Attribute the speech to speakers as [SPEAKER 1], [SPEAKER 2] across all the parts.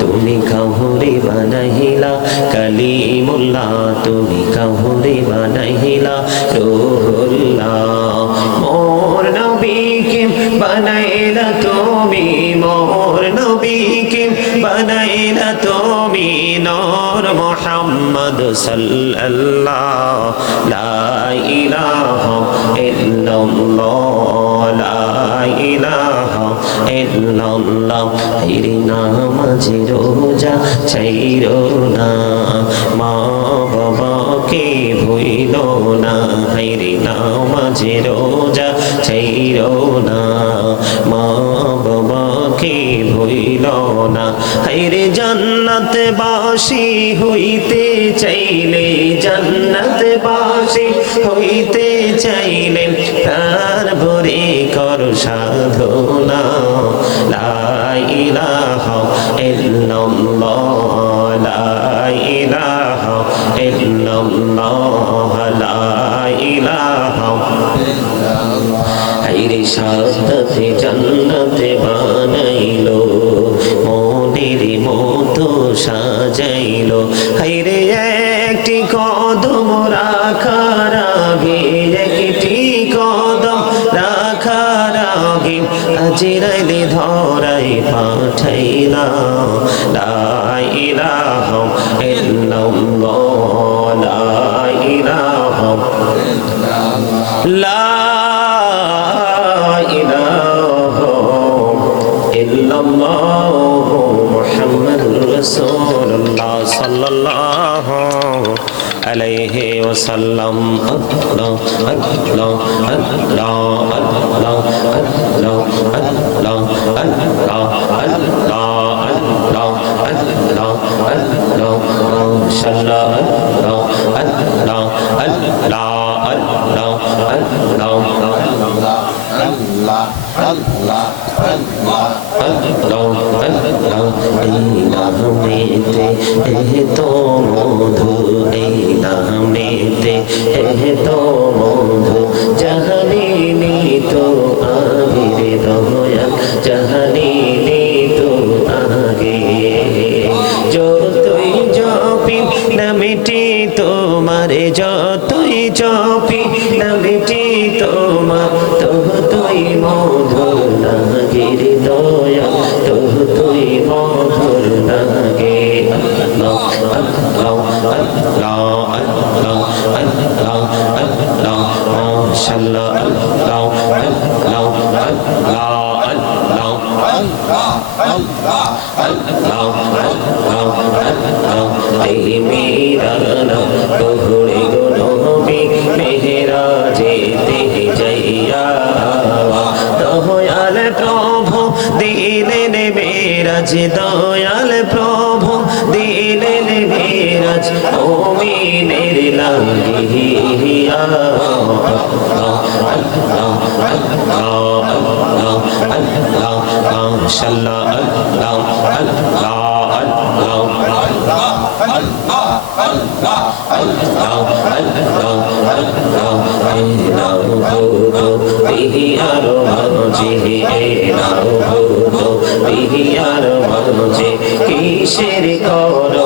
[SPEAKER 1] তুমি কাহুরে বানাইলা, কালিমুল্লাহ। তুমি কাহুরে বানাইলা, রুহুল্লাহ। মোর নবীকে বানাইলা তুমি, মোর নবীকে বানাইলা তুমি, নূর সাল্লাল্লাহ লা ইলাহা ইল্লাল্লাহ না মা বাবাকে ভুইল না। হিরে নামাজে রোজা হাইরে জন্নত বাসি হইতে চাইলে জন্নত বাসি হইতে চাইলে তার ভরে কর সাধনা। লা কদম রাখার আগে একটি কদম রাখার আগে আজিরাইলে ধরাই পাঠাইলা লা ইলাহা ইল্লাল্লাহ লা وسلم الله الله الله الله নামেতে এহ তো মধু এই নামেতে এহ তো মধু বিরাজ দয়াল প্রভু দিলেন বিরাজ ও মিনের লাগিয়া মাশাআল্লাহ আল্লাহ আল্লাহ আরও জিহি এ নাও ভৌ বিয়ার মজে কিসের কর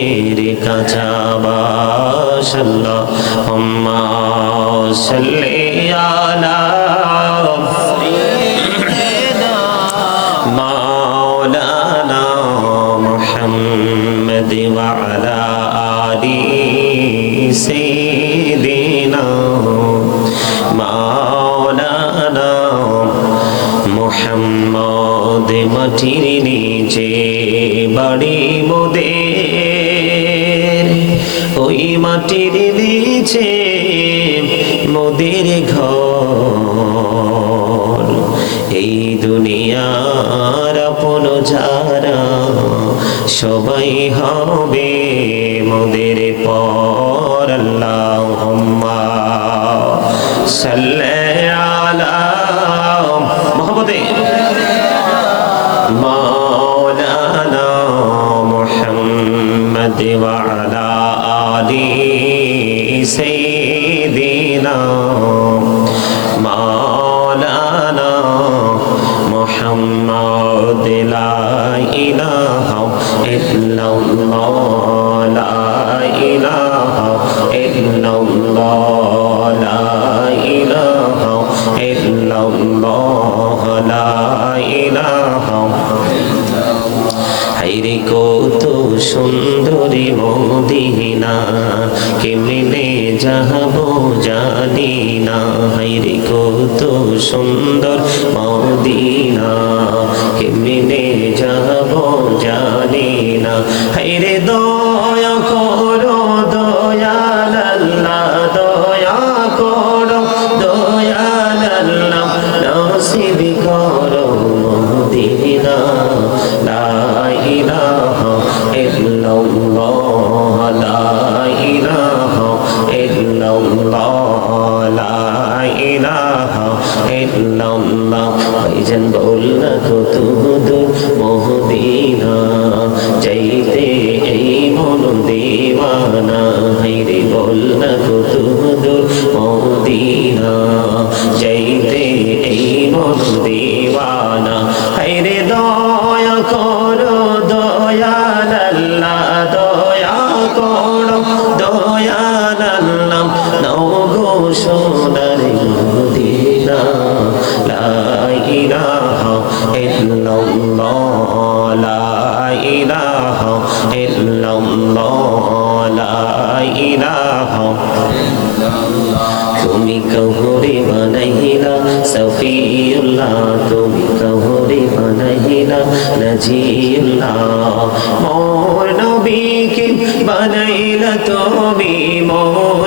[SPEAKER 1] কাজা মাশাল্লাহ হুম্মা সাল্লি আলা মাওলানা মুহাম্মদ ওয়া আলা আলি সাইয়্যিদিনা মাটির নিচে বাড়ি মোদের মাটির নিচে মোদের ঘর। এই দুনিয়ার আপন যারা সবাই হবে মোদের পর। আল্লাহ যাহব জানি না হাইরে কত সুন্দর মদিনা। ইল্লাল্লাহ ভাইজান বলনা কত দূর লা ইলাহা ইল্লাল্লাহ, লা ইলাহা তুমি কহরে বানাইলা, সফিউল্লাহ, তুমি কহরে বানাইলা, নজিউল্লাহ। মোর নবীকে বানাইলা তুমি, মোর